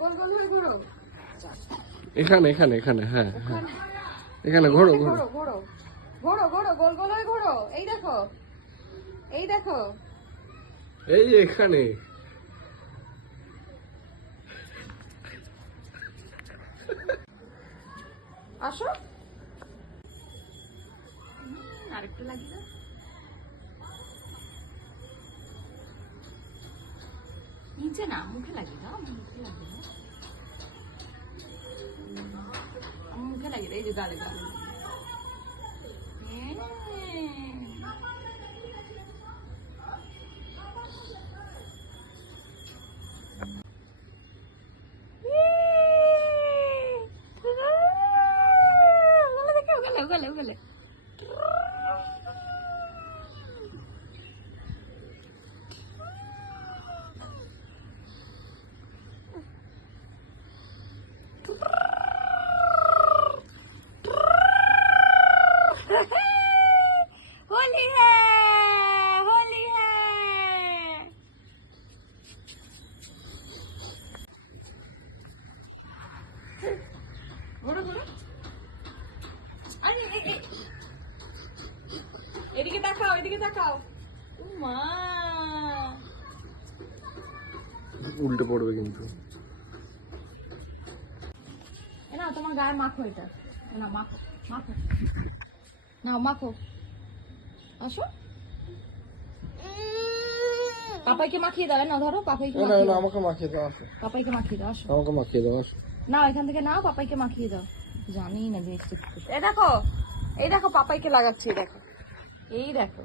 গোল গোল হয়ে ঘোরো। এখানে এখানে এখানে, হ্যাঁ হ্যাঁ এখানে ঘোরো ঘোরো ঘোরো ঘোরো ঘোরো ঘোরো, গোল গোল হয়ে ঘোরো। এই দেখো, এই দেখো, এই যে এখানে। আসো। আরেকটু লাগিয়ে দাও। নিচে না, মুখে লাগিয়ে দাও। মুখে লাগিয়ে দাও, মুখে লাগিয়ে দাও। এই যে গালে গালে। গেলে গেলে। होली है, होली है। ঘোরো ঘোরো। আরে এদিকে তাকাও, এদিকে তাকাও। মা উল্টে পড়বে কিন্তু। না, তোমার গায়ে মাখো এটা। না মাখো, মাখো না, মাখো। আসো, পাপাইকে মাখিয়ে দাও। না ধরো, পাপাইকে না না, আমাকে মাখিয়ে দাও। আসো, পাপাইকে মাখিয়ে দাও। আসো, আমাকে মাখিয়ে দাও। আসো, নাও এখান থেকে নাও, পাপাইকে মাখিয়ে দাও। জানি না জিনিসটা। এই দেখো, এই দেখো, পাপাইকে লাগাচ্ছি। দেখো, এই দেখো।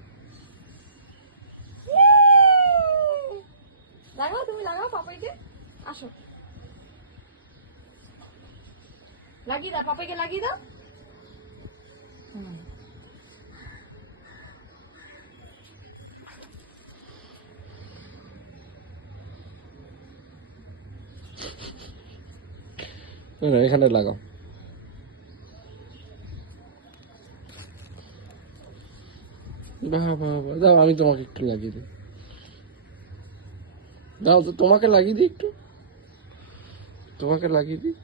লাগাও, তুমি লাগাও পাপাইকে। আসো, লাগিয়ে দাও, পাপাইকে লাগিয়ে দাও। এখানে লাগাও। বাহ বাহ বাহ, দাও আমি তোমাকে একটু লাগিয়ে দিই। দাও তো, তোমাকে লাগিয়ে দিই একটু, তোমাকে লাগিয়ে দিই।